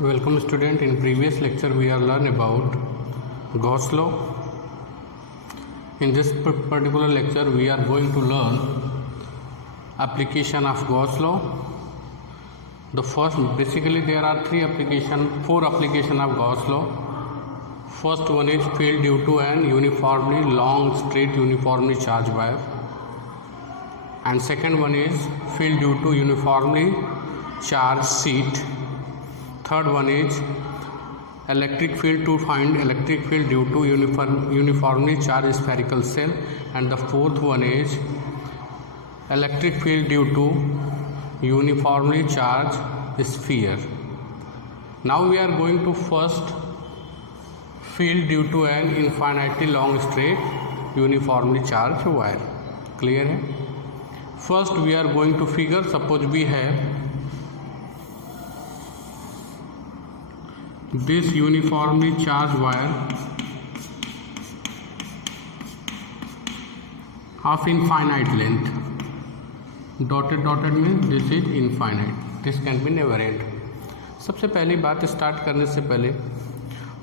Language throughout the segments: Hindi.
Welcome student. In previous lecture we are learn about Gauss law. In this particular lecture we are going to learn application of Gauss law. The first, basically there are four application of Gauss law. First one is field due to an uniformly long straight uniformly charged wire, and second one is field due to uniformly charged sheet. Third one is electric field to find electric field due to uniformly charged spherical cell, and the fourth one is electric field due to uniformly charged sphere. Now we are going to first field due to an infinitely long straight uniformly charged wire. Clear है? First we are going to figure, suppose we have this uniformly charged wire of infinite length. Dotted means this is infinite. This can be never end. सबसे पहली बात स्टार्ट करने से पहले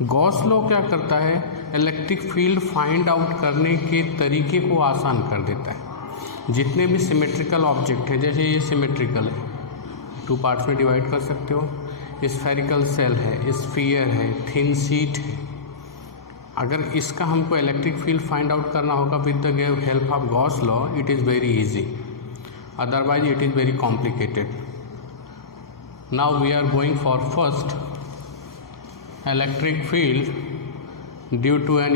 गॉस लॉ क्या करता है, इलेक्ट्रिक फील्ड फाइंड आउट करने के तरीके को आसान कर देता है। जितने भी सिमेट्रिकल ऑब्जेक्ट हैं, जैसे ये सिमेट्रिकल है, टू पार्ट्स में डिवाइड कर सकते हो, स्फेरिकल सेल है, स्फीयर है, थिन शीट है। अगर इसका हमको इलेक्ट्रिक फील्ड फाइंड आउट करना होगा with the help of Gauss law, it is very easy, otherwise it is very complicated. Now we are going for first electric field due to an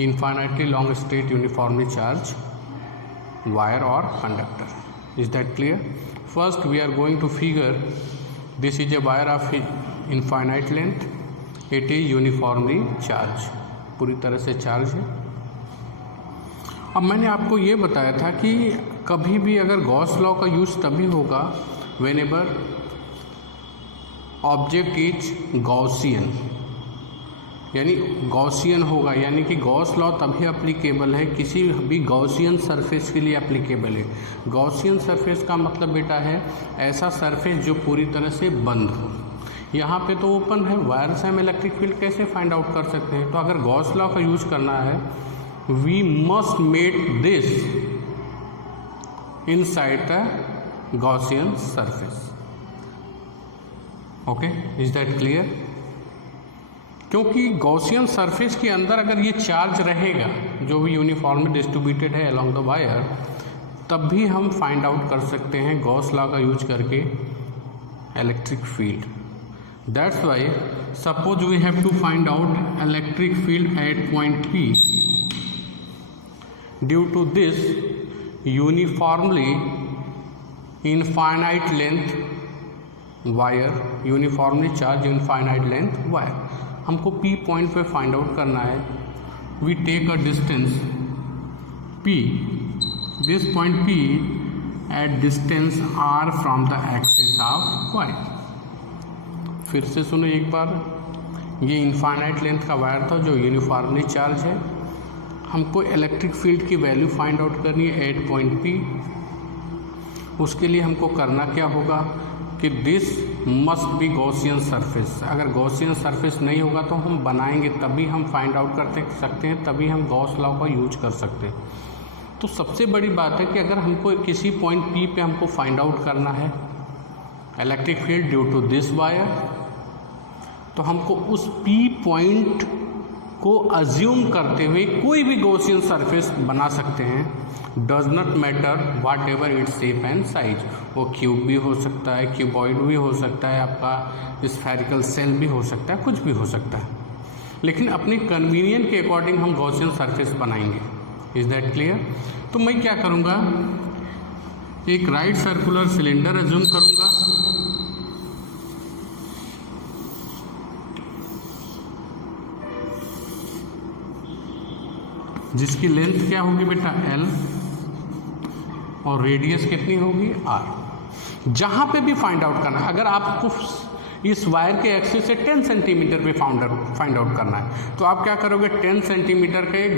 infinitely long straight uniformly charged wire or conductor. Is that clear? First we are going to figure this is a wire of infinite length. It is uniformly charged, पूरी तरह से चार्ज है. अब मैंने आपको ये बताया था कि कभी भी अगर गॉस लॉ का यूज तभी होगा व्हेनेवर ऑब्जेक्ट इज गॉसियन, यानी गॉसियन होगा, यानी कि गॉस लॉ तभी अप्लीकेबल है, किसी भी गॉसियन सरफेस के लिए अप्लीकेबल है. गॉसियन सरफेस का मतलब बेटा है ऐसा सरफेस जो पूरी तरह से बंद हो. यहाँ पे तो ओपन है, वायर से हम इलेक्ट्रिक फील्ड कैसे फाइंड आउट कर सकते हैं? तो अगर गॉस लॉ का यूज करना है, we must make this inside the Gaussian surface. Okay, is that clear? क्योंकि गॉसियन सरफेस के अंदर अगर ये चार्ज रहेगा जो भी यूनिफॉर्मली डिस्ट्रीब्यूटेड है अलोंग द वायर, तब भी हम फाइंड आउट कर सकते हैं गॉस लॉ का यूज करके electric field. That's why suppose we have to find out electric field at point P due to this uniformly infinite length wire, uniformly charge infinite length wire. हमको P पॉइंट पे फाइंड आउट करना है. We take a distance P, this point P at distance R from the axis of wire. फिर से सुनो एक बार, ये इनफाइनाइट लेंथ का वायर था जो यूनिफॉर्मली चार्ज है. हमको इलेक्ट्रिक फील्ड की वैल्यू फाइंड आउट करनी है एट पॉइंट P. उसके लिए हमको करना क्या होगा कि this must be Gaussian surface. अगर गॉसियन सरफेस नहीं होगा तो हम बनाएंगे, तभी हम फाइंड आउट कर सकते हैं, तभी हम गॉस लॉ का यूज कर सकते हैं. तो सबसे बड़ी बात है कि अगर हमको किसी पॉइंट P पे हमको फाइंड आउट करना है electric field due to this wire, तो हमको उस P पॉइंट को अज्यूम करते हुए कोई भी गॉसियन सरफेस बना सकते हैं. Does not matter whatever its shape and size. वो क्यूब भी हो सकता है, क्यूबॉइड भी हो सकता है, आपका स्फेरिकल सेल भी हो सकता है, कुछ भी हो सकता है, लेकिन अपनी कन्वीनियंट के अकॉर्डिंग हम गॉसियन सरफेस बनाएंगे. Is that clear? तो मैं क्या करूँगा, एक राइट सर्कुलर सिलेंडर अज्यूम करूँगा. जिसकी लेंथ क्या होगी बेटा L, और रेडियस कितनी होगी R. जहाँ पे भी फाइंड आउट करना है, अगर आपको इस वायर के एक्सिस से 10 सेंटीमीटर पे फाइंड आउट करना है, तो आप क्या करोगे, 10 सेंटीमीटर के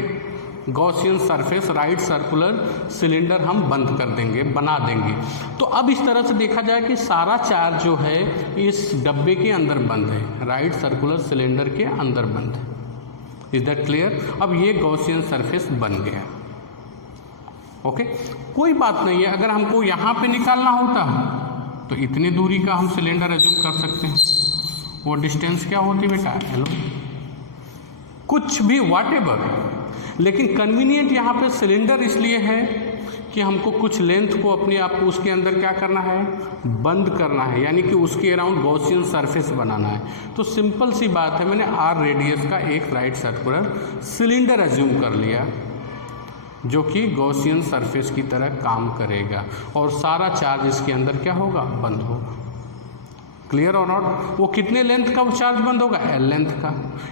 Gaussian surface right circular cylinder हम बंद कर देंगे, बना देंगे। तो अब इस तरह से देखा जाए कि सारा चार्ज जो है इस डब्बे के अंदर बंद है, राइट सर्कुलर सिलेंडर के अंदर बंद है। Is that clear? अब ये गॉसियन सरफेस बन गया। ओके, कोई बात नहीं है, अगर हमको यहाँ पे निकालना होता तो इतनी दूरी का हम सिलेंडर एज्यूम कर सकते हैं। वो डिस्टेंस क्या होती बेटा? हेलो, कुछ भी व्हाटएवर, लेकिन कन्वीनियंट यहाँ पे सिलेंडर इसलिए है कि हमको कुछ लेंथ को अपने आप को उसके अंदर क्या करना है, बंद करना है, यानी कि उसके अराउंड गॉसियन सरफेस बनाना है। तो सिंपल सी बात है, मैंने आर रेडियस का एक राइट सर्कुलर सिलेंडर एज्यूम कर लिया जो कि गॉसियन सरफेस की तरह काम करेगा और सारा चार्ज इसके अंदर क्या होगा, बंद होगा। क्लियर और नॉट? वो कितने लेंथ का वो चार्ज बंद होगा? एल लेंथ का।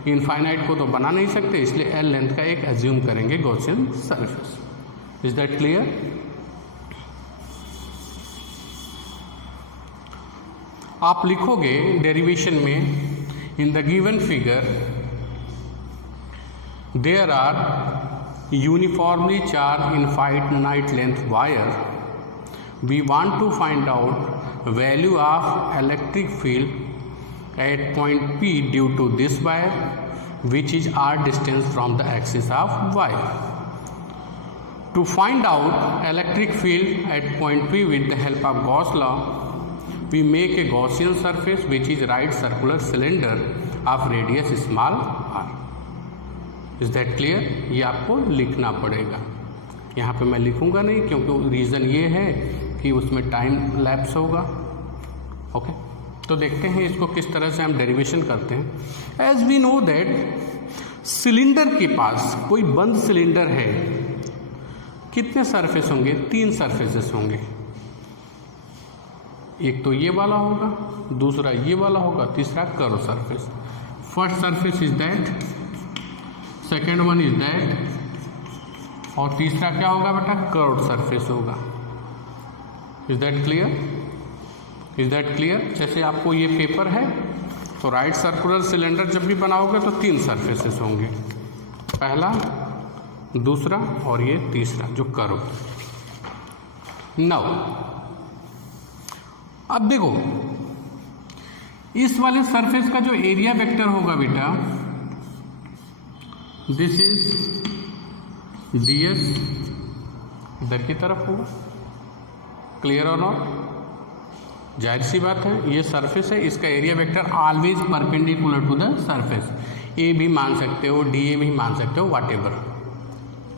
इनफाइनाइट को तो बना नहीं सकते, इसलिए एल लेंथ का एक एज्यूम करेंगे Gaussian surface. Is that clear? आप लिखोगे डेरिवेशन में, in the given figure there are uniformly charged infinite length wire. We want to find out value of electric field at point P due to this wire, which is r distance from the axis of wire. To find out electric field at point P with the help of Gauss law, we make a Gaussian surface which is right circular cylinder of radius small r. Is that clear? ये आपको लिखना पड़ेगा। यहाँ पे मैं लिखूँगा नहीं क्योंकि रीज़न ये है कि उसमें टाइम लैप्स होगा। ओके, तो देखते हैं इसको किस तरह से हम डेरिवेशन करते हैं। As we know that cylinder के पास कोई बंद सिलेंडर है, कितने सरफेस होंगे? 3 सरफेसेस होंगे। एक तो ये वाला होगा, दूसरा ये वाला होगा, तीसरा curve surface. First surface is that, second one is that, और तीसरा क्या होगा बेटा? कर्व्ड सरफेस होगा। Is that clear? Is that clear? जैसे आपको ये पेपर है तो राइट सर्कुलर सिलेंडर जब भी बनाओगे तो 3 सरफेसेस होंगे, पहला, दूसरा और ये तीसरा जो कर्व। नाउ अब देखो, इस वाले सरफेस का जो एरिया वेक्टर होगा बेटा, दिस इज ds, इधर की तरफ होगा। क्लियर और नॉट? जाहिर सी बात है, ये सरफेस है, इसका area vector always perpendicular to the surface. A भी मान सकते हो, डी ए भी मान सकते हो, whatever.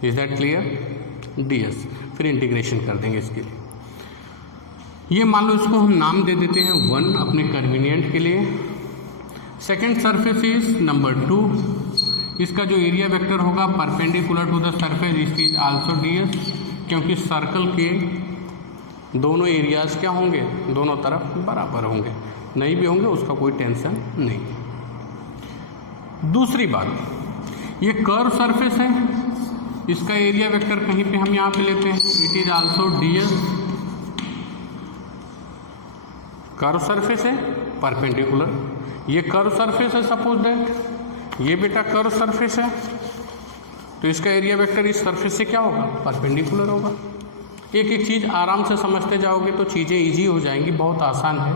Is that clear? ds, फिर इंटीग्रेशन कर देंगे इसके लिए। ये मान लो इसको हम नाम दे देते हैं 1 अपने कन्वीनियंट के लिए। सेकेंड सरफेस इज नंबर 2, इसका जो एरिया वेक्टर होगा perpendicular to the surface, it is also ds, क्योंकि सर्कल के दोनों एरियाज क्या होंगे, दोनों तरफ बराबर होंगे। नहीं भी होंगे उसका कोई टेंशन नहीं। दूसरी बात, ये कर्व सरफेस है, इसका एरिया वेक्टर कहीं पे हम यहाँ पे लेते हैं, it is also ds। Curve surface है परपेंडिकुलर, ये कर्व सरफेस है, सपोज दैट ये बेटा कर्व सरफेस है, तो इसका एरिया वेक्टर इस सरफेस से क्या होगा, परपेंडिकुलर होगा। एक एक चीज़ आराम से समझते जाओगे तो चीज़ें इजी हो जाएंगी, बहुत आसान है।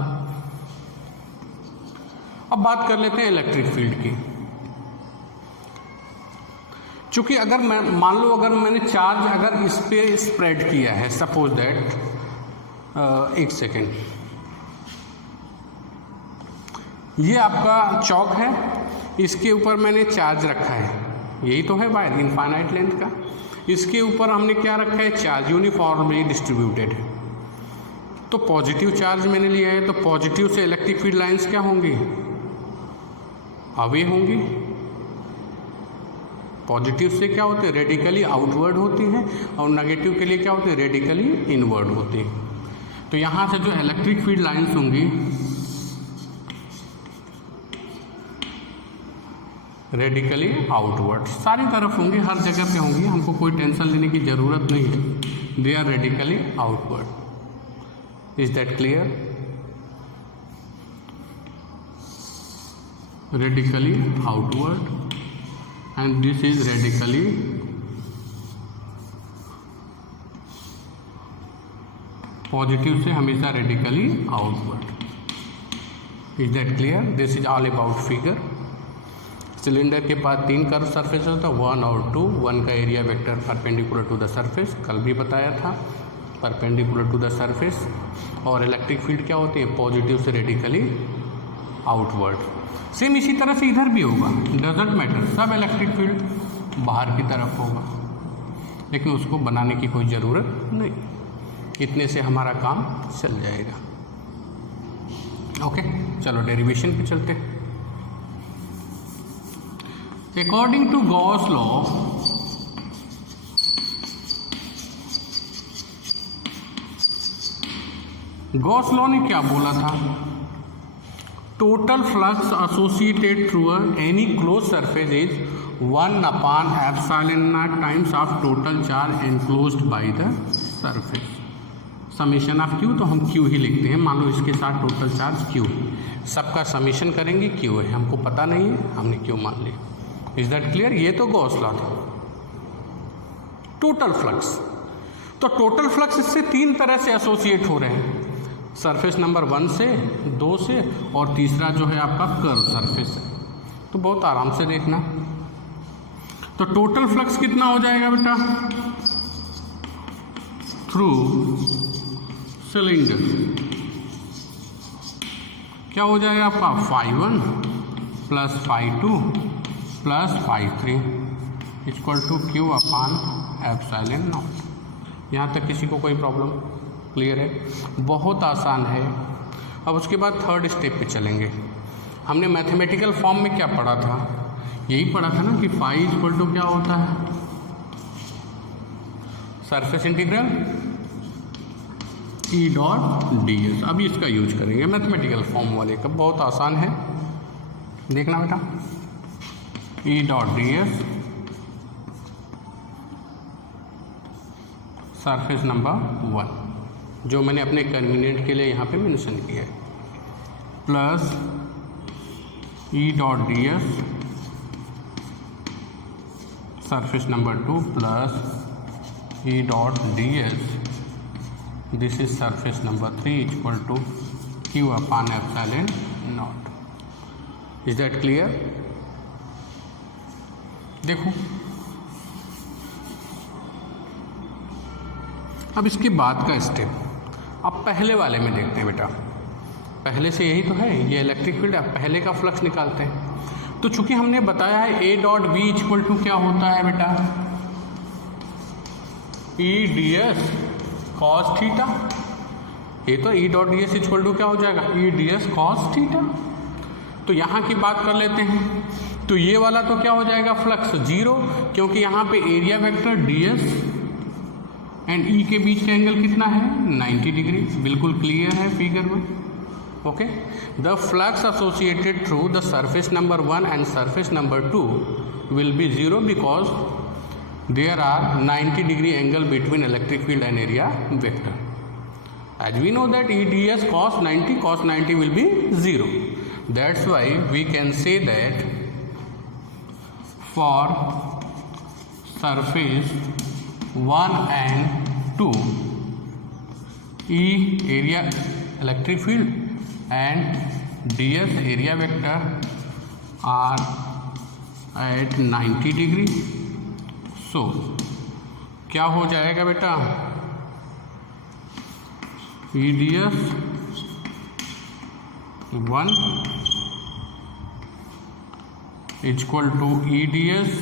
अब बात कर लेते हैं इलेक्ट्रिक फील्ड की। चूंकि अगर मैं मान लो अगर मैंने चार्ज अगर इस पे स्प्रेड किया है, सपोज दैट एक सेकेंड, ये आपका चौक है, इसके ऊपर मैंने चार्ज रखा है, यही तो है वायर इनफाइनाइट लेंथ का। इसके ऊपर हमने क्या रखा है, चार्ज यूनिफॉर्मली डिस्ट्रीब्यूटेड है। तो पॉजिटिव चार्ज मैंने लिया है, तो पॉजिटिव से इलेक्ट्रिक फील्ड लाइंस क्या होंगी, अवे होंगी। पॉजिटिव से क्या होते हैं, रेडिकली आउटवर्ड होती हैं, और नेगेटिव के लिए क्या होते हैं, रेडिकली इनवर्ड होती हैं। तो यहाँ से जो इलेक्ट्रिक फील्ड लाइंस होंगी रेडिकली आउटवर्ड, सारी तरफ होंगी, हर जगह पे होंगी, हमको कोई टेंशन लेने की ज़रूरत नहीं है। They are radically outward. Is that clear? Radically outward and this is radically positive से हमेशा radically outward. Is that clear? This is all about figure. Cylinder के पास 3 कर्व सरफेस होता है, 1 और 2। 1 का area vector perpendicular to the surface, कल भी बताया था, परपेंडिकुलर टू द सरफेस। और इलेक्ट्रिक फील्ड क्या होते हैं? पॉजिटिव से रेडिकली आउटवर्ड। सेम इसी तरह से इधर भी होगा, डजंट मैटर, सब इलेक्ट्रिक फील्ड बाहर की तरफ होगा, लेकिन उसको बनाने की कोई ज़रूरत नहीं, इतने से हमारा काम चल जाएगा। ओके, चलो डेरिवेशन पे चलते हैं। According to Gauss law, Gauss law ने क्या बोला था? Total flux associated through any close surface is 1/ε0 times of total charge enclosed by the surface. Summation of Q, तो हम क्यू ही लिखते हैं, मान लो इसके साथ टोटल चार्ज क्यू, सबका समीशन करेंगे क्यू है, हमको पता नहीं है, हमने क्यू मान लिया। Is that clear? ये तो गॉस लॉ था। टोटल फ्लक्स, तो टोटल फ्लक्स इससे 3 तरह से एसोसिएट हो रहे हैं, सरफेस नंबर 1 से, 2 से, और तीसरा जो है आपका कर्व सरफेस है। तो बहुत आराम से देखना। तो टोटल फ्लक्स कितना हो जाएगा बेटा? थ्रू सिलेंडर क्या हो जाएगा आपका? φ1 plus φ2 plus φ3 equal to Q/ε0। यहाँ तक किसी को कोई प्रॉब्लम? क्लियर है? बहुत आसान है। अब उसके बाद थर्ड स्टेप पे चलेंगे। हमने मैथमेटिकल फॉर्म में क्या पढ़ा था? यही पढ़ा था ना कि फाई इक्वल टू क्या होता है? सरफेस इंटीग्रल ई डॉट डी एस। अभी इसका यूज करेंगे मैथमेटिकल फॉर्म वाले का, बहुत आसान है, देखना बेटा। ई dot D S surface number 1, जो मैंने अपने कन्वीनियंट के लिए यहाँ पे मेंशन किया है, plus E dot D S surface number 2 plus E dot D S this is surface number 3 equal to Q/ε0। Is that clear? देखो अब इसके बाद का स्टेप, अब पहले वाले में देखते हैं बेटा। पहले से यही तो है, ये इलेक्ट्रिक फील्ड है, पहले का फ्लक्स निकालते हैं। तो चूंकि हमने बताया है A dot B equal to क्या होता है बेटा? E D S cos theta. ये तो E dot D S equal to क्या हो जाएगा? E D S cos theta. तो यहाँ की बात कर लेते हैं, तो ये वाला तो क्या हो जाएगा? फ्लक्स 0, क्योंकि यहाँ पे area vector D S and E के बीच का एंगल कितना है? 90 डिग्री। बिल्कुल क्लियर है फिगर में। Okay, the flux associated through the surface number 1 and surface number 2 will be 0 because there are 90 degree angle between electric field and area vector. As we know that EDS cos 90 will be 0. That's why we can say that for surface 1 and 2, E area electric field and DS area vector are at 90 degree. So क्या हो जाएगा बेटा? EDS 1 equal to EDS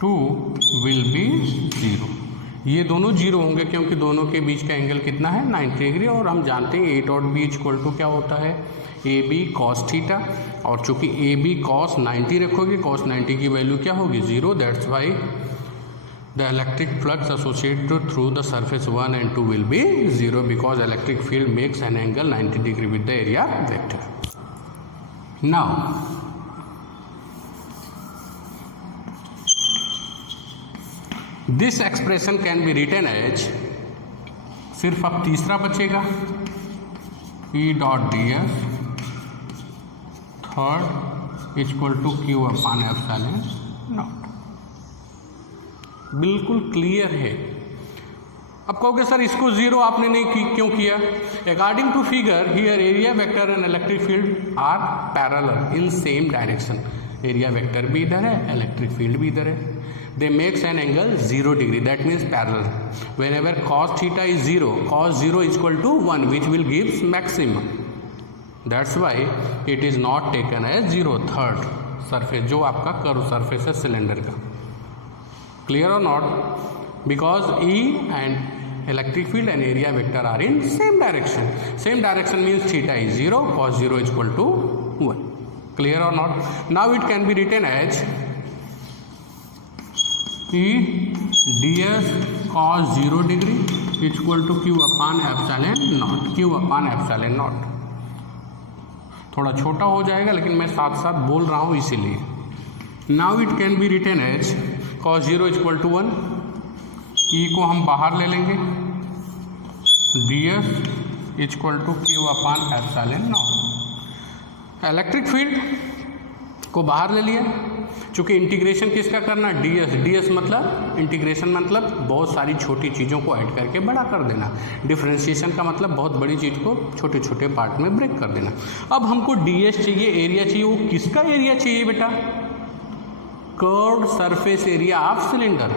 2 will be 0। ये दोनों 0 होंगे क्योंकि दोनों के बीच का एंगल कितना है? 90 डिग्री। और हम जानते हैं A dot B equal to क्या होता है? A B cos theta. और चूंकि ए बी कॉस 90 रखोगे, कॉस 90 की वैल्यू क्या होगी? 0। That's why the electric flux associated through the surface 1 and 2 will be 0 because electric field makes an angle 90 degree with the area vector. Now this expression can be written as, सिर्फ अब तीसरा बचेगा, E dot ds third equal to Q/ε0। बिल्कुल क्लियर है। अब कहोगे सर इसको जीरो आपने नहीं क्यों किया? According to figure here area vector and electric field are parallel in same direction. Area vector भी इधर है, इलेक्ट्रिक फील्ड भी इधर है। They makes an angle 0 degree, that means parallel. Whenever cos theta is 0, cos 0 is equal to 1 which will gives maximum. That's why it is not taken as 0 third surface, जो आपका कर्व सरफेस है सिलेंडर का। क्लियर और not? Because E and electric field and area vector are in same direction. Same direction means theta is 0, cos 0 is equal to 1. Clear or not? Now it can be written as E ds cos 0 degree is equal to q upon epsilon naught. q upon epsilon naught. थोड़ा छोटा हो जाएगा लेकिन मैं साथ साथ बोल रहा हूँ इसीलिए। Now it can be written as cos 0 is equal to 1. E को हम बाहर ले लेंगे, ds is equal to q upon epsilon naught. Electric field को बाहर ले लिया, चूंकि इंटीग्रेशन किसका करना? ds मतलब इंटीग्रेशन मतलब बहुत सारी छोटी चीज़ों को ऐड करके बड़ा कर देना। डिफरेंशिएशन का मतलब बहुत बड़ी चीज़ को छोटे छोटे पार्ट में ब्रेक कर देना। अब हमको ds चाहिए, एरिया चाहिए। वो किसका एरिया चाहिए बेटा? Curved surface area of cylinder,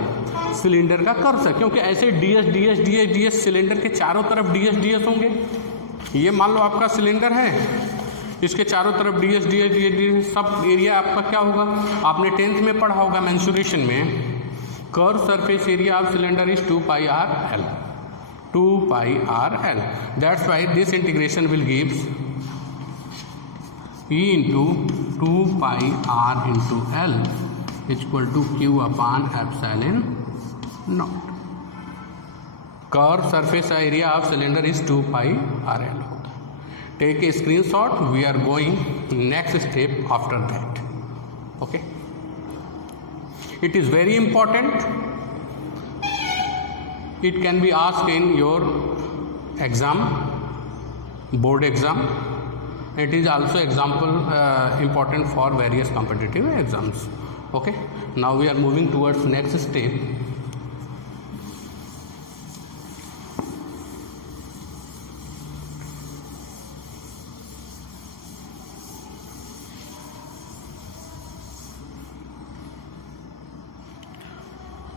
cylinder का कर्व है। क्योंकि ऐसे ds सिलेंडर के चारों तरफ ds होंगे। ये मान लो आपका सिलेंडर है, इसके चारों तरफ ds सब एरिया आपका क्या होगा? आपने 10th में पढ़ा होगा मेंसुरेशन में, curve surface area of cylinder is 2 pi r l, 2 pi r l. That's why this integration will gives e into 2 pi r into l is equal to q upon epsilon naught. Curve surface area of cylinder is 2 pi r l. Take a screenshot. We are going next step after that. Okay. It is very important. It can be asked in your exam, board exam. It is also important for various competitive exams. Okay. Now we are moving towards next step.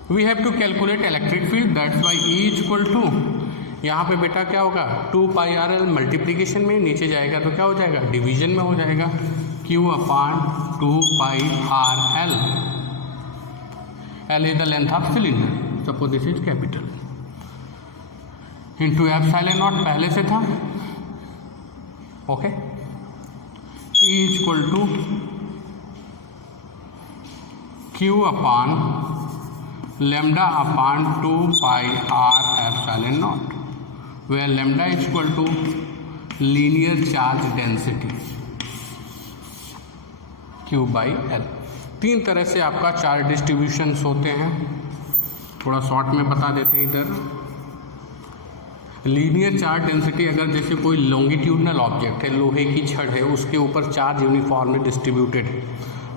We have to calculate electric field. That's why E is equal to, यहाँ पे बेटा क्या होगा? 2 pi r l मल्टीप्लीकेशन में नीचे जाएगा तो क्या हो जाएगा? डिवीजन में हो जाएगा। Q upon 2 pi r l. L is the length of cylinder. Suppose this is capital. Into epsilon naught पहले से था। Okay. E is equal to Q upon lambda upon 2 pi r epsilon naught, where lambda is equal to linear charge density q by l. 3 तरह से आपका चार्ज डिस्ट्रीब्यूशंस होते हैं, थोड़ा शॉर्ट में बता देते हैं इधर। लीनियर चार्ज डेंसिटी, अगर जैसे कोई लॉन्गिट्यूडनल ऑब्जेक्ट है, लोहे की छड़ है, उसके ऊपर चार्ज यूनिफॉर्मली डिस्ट्रीब्यूटेड है,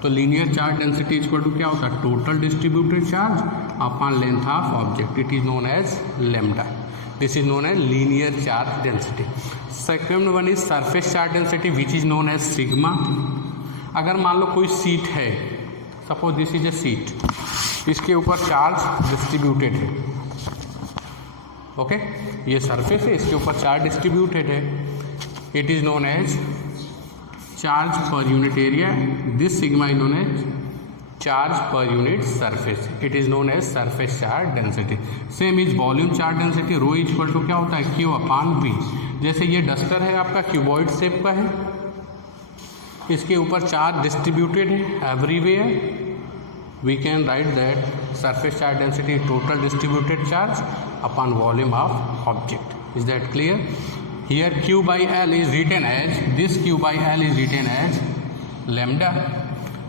तो linear charge density equal to क्या होता है? Total distributed charge upon length of object. It is known as lambda. This is known as linear charge density. Second one is surface charge density which is known as sigma. अगर मान लो कोई सीट है, suppose this is a sheet, इसके ऊपर चार्ज डिस्ट्रीब्यूटेड है. ओके, ये सरफेस है, इसके ऊपर चार्ज डिस्ट्रीब्यूटेड है. It is known as charge per unit area. This sigma is known as charge per unit surface. It is known as surface charge density. Same is volume charge density. Rho is equal to क्या होता है? Q upon V. जैसे ये डस्टर है आपका क्यूबॉइड शेप का है, इसके ऊपर चार्ज डिस्ट्रीब्यूटेड है everywhere. We can write that surface charge density is total distributed charge upon volume of object. Is that clear? Here Q by L is written as, this Q by L is written as lambda,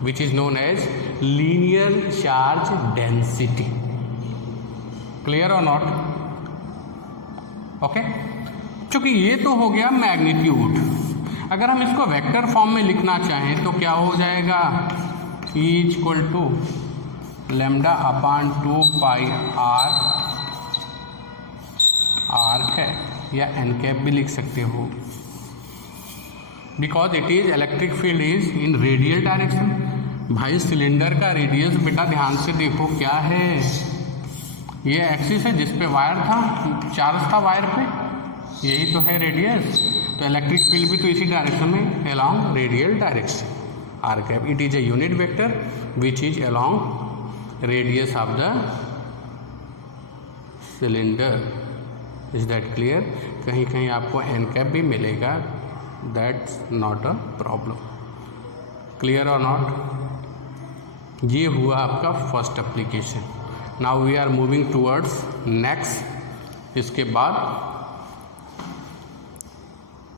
which is known as linear charge density. Clear or not? Okay? चूंकि ये तो हो गया मैग्नीट्यूड. अगर हम इसको वेक्टर फॉर्म में लिखना चाहें तो क्या हो जाएगा? E equal to lambda upon 2 pi R cap या एन कैप भी लिख सकते हो, because it is electric field is in radial direction. भाई सिलेंडर का रेडियस बेटा ध्यान से देखो क्या है, ये एक्सिस है जिस पे वायर था, चार्ज था वायर पे, यही तो है रेडियस। तो इलेक्ट्रिक फील्ड भी तो इसी डायरेक्शन में along radial direction R cap. It is a unit vector which is along radius of the cylinder. Is that clear? कहीं कहीं आपको एन कैप भी मिलेगा, that's not a problem. Clear और नॉट? ये हुआ आपका first application. Now we are moving towards next. इसके बाद